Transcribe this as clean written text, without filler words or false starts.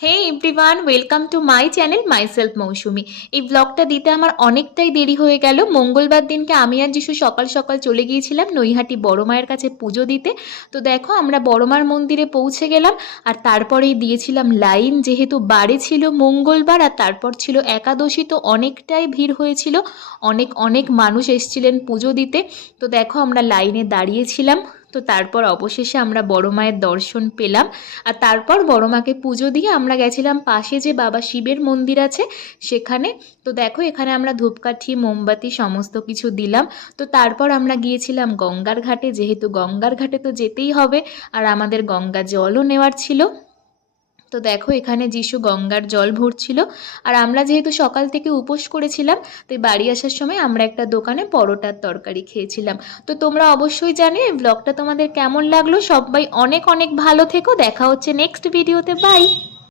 Hey everyone, welcome to my channel myself Mousumi. এই ব্লগটা দিতে আমার অনেকটাই দেরি হয়ে গেল। মঙ্গলবার দিনকে আমি আর যিশু সকাল সকাল চলে গিয়েছিলাম নৈহাটি বড় মায়ের কাছে পুজো দিতে। তো দেখো আমরা বড় মার মন্দিরে পৌঁছে গেলাম, আর তারপরেই দিয়েছিলাম লাইন, যেহেতু বারে ছিল মঙ্গলবার আর তারপর ছিল একাদশী, তো অনেকটাই ভিড় হয়েছিল। অনেক অনেক মানুষ এসেছিলেন পুজো দিতে। তো দেখো আমরা লাইনে দাঁড়িয়েছিলাম। তো তারপর অবশেষে আমরা বড় মায়ের দর্শন পেলাম। আর তারপর বড় মাকে পুজো দিয়ে আমরা গেছিলাম পাশে যে বাবা শিবের মন্দির আছে সেখানে। তো দেখো এখানে আমরা ধূপকাঠি মোমবাতি সমস্ত কিছু দিলাম। তো তারপর আমরা গিয়েছিলাম গঙ্গার ঘাটে, যেহেতু গঙ্গার ঘাটে তো যেতেই হবে, আর আমাদের গঙ্গা জলও নেওয়ার ছিল। তো দেখো এখানে যিশু গঙ্গার জল ভরছিল। আর আমরা যেহেতু সকাল থেকে উপোস করেছিলাম, তাই বাড়ি আসার সময় আমরা একটা দোকানে পরোটার তরকারি খেয়েছিলাম। তো তোমরা অবশ্যই জানিও এই ব্লগটা তোমাদের কেমন লাগলো। সবাই অনেক অনেক ভালো থেকো, দেখা হচ্ছে নেক্সট ভিডিওতে, বাই।